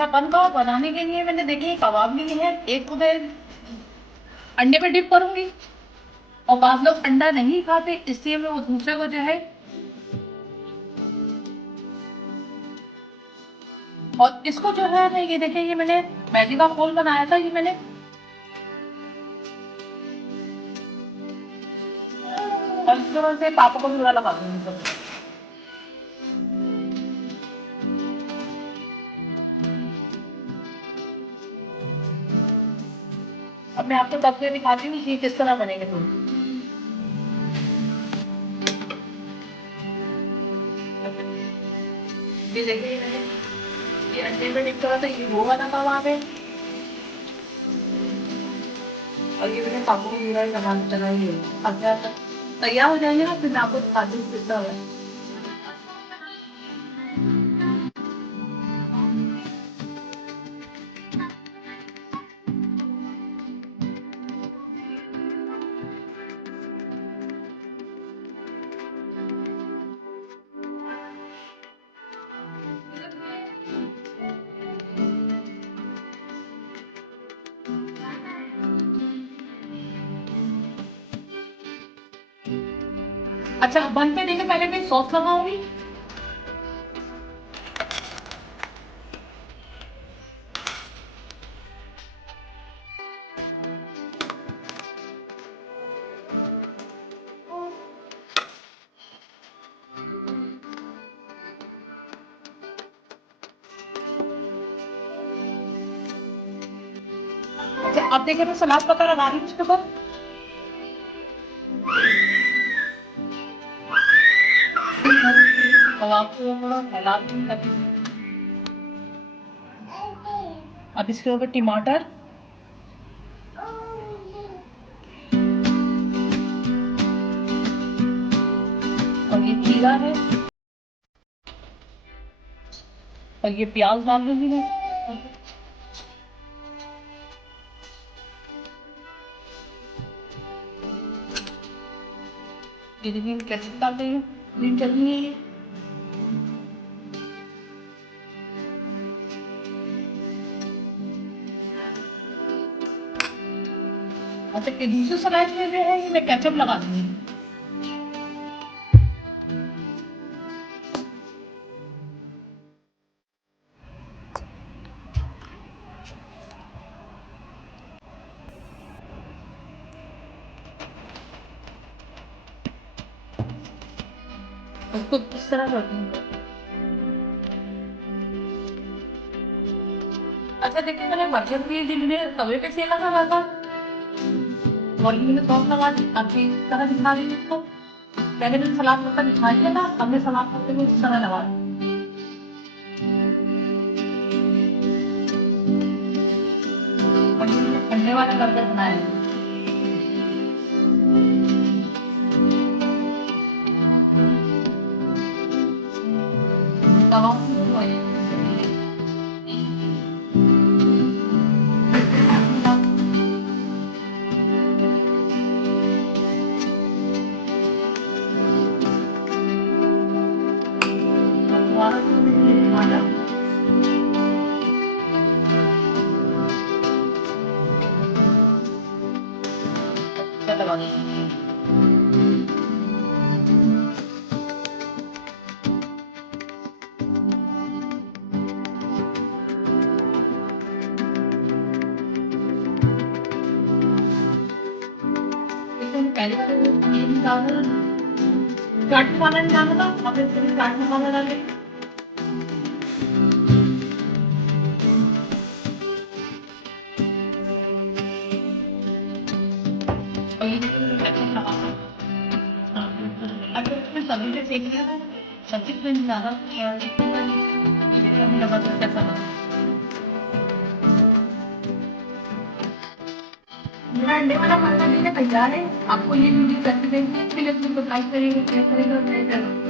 अच्छा बन कबाब बनाने के लिए मैंने देखिए कबाब लिए हैं। एक को मैं अंडे में डिप करूंगी और बाद लोग अंडा नहीं खाते इसलिए मैं वो दूसरे को जो है और इसको जो है मैं ये देखिए ये मैंने मैगी का घोल बनाया था ये मैंने और इस तरह से पापा को पूरा लगा दूंगी सब। अब मैं आपको तब से दिखाती हूँ कि किस तरह बनेंगे तो ये देखिए मैंने ये अंडे में डिप करा था ये वो वाला कबाब है और ये मैंने पापा को पूरा लगा ही है। अब जब तैयार हो जाएंगे ना फिर मैं आपको दिखाती हूँ किस तरह है। अच्छा बनते देखिए पहले मैं सॉस लगाऊंगी। अच्छा अब देखिए मैं सलाद पत्ता लगा रही हूँ उसके ऊपर। और आपको थोड़ा फैला दूंगी ताकि अब इसके ऊपर टमाटर और ये खीरा है और ये प्याज डाल दूंगी मैं। ये देखिए कैसे डाल रही हूँ ग्रीन चटनी है ये। अच्छा ये दूसरे सलाद में जो है ये मैं केचप लगा दूंगी। उसको इस तरह कर दूंगी। अच्छा देखिए मैंने बर्गर के लिए मैंने तवे पे सेका था वैसा और ये मैंने सॉस लगा दी आपकी इस तरह दिखा रही हूँ इसको। पहले मैंने सलाद पत्ता दिखा दिया था अब मैं सलाद पत्ते को इस तरह लगा दूँ और ये मैंने अंडे वाला बर्गर बनाया है। तवा लगा दूँ। इसमें पहले वाले में ये नहीं डालना चाट मसाला नहीं डालना था अब इसमें चाट मसाला डालें। और ये केचप लगा दूँ। अगर इसमें सब्जी से सेक लिया तो सब्जी में ज़्यादा लगा तो कैसा लगा। मेरा अंडे वाला मसाला तैयार है। आपको ये वीडियो कैसी लगी अच्छी लगी तो लाइक करिएगा शेयर करिएगा।